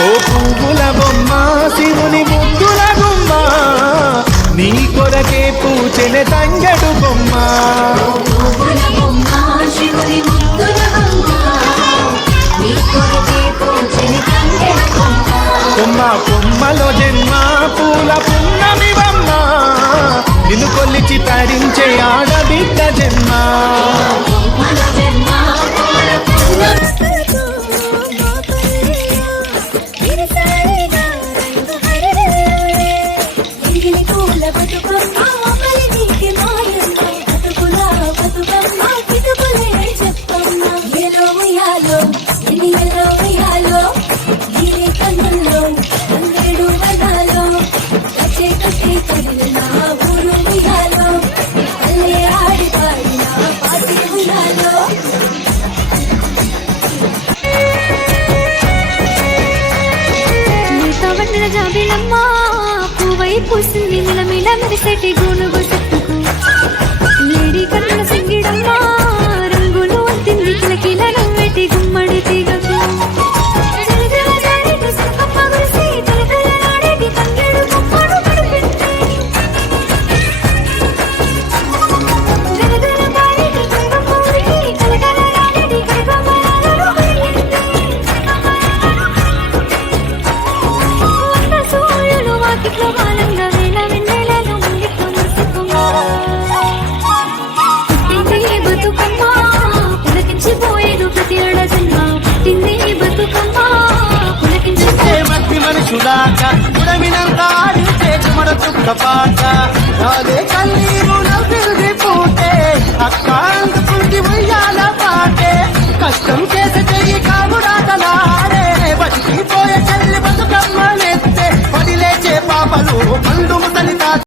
ఓ పువ్వుల బొమ్మ శివుని ముద్దుల బొమ్మ నీ కొరకే పూచెల తంగడు బొమ్మ కొమ్మ కొమ్మలో జన్మ పూల పున్నమి బొమ్మ నిన్ను కొల్లిచి తరించే ఆడబిడ్డ జన్మ జాబిలమ్మా పువ్వై పూసింది మిలమిల మెరిసేటి గూనుగు చెట్టుకు లేడి కన్నుల సింగిడమ్మా రంగులు అంతింది కిలకిల నవ్వేటి గుమ్మడి తీగకు మనుషులాక ఉడమినంత ఆడించే కుమర చుక్క పాట రాదే కన్నీరు నవ్వింది పూటే అక్క అందుకుంది ఉయ్యాల పాటే కష్టం చేసి చెయ్యి కాముడాటలాడే బతికి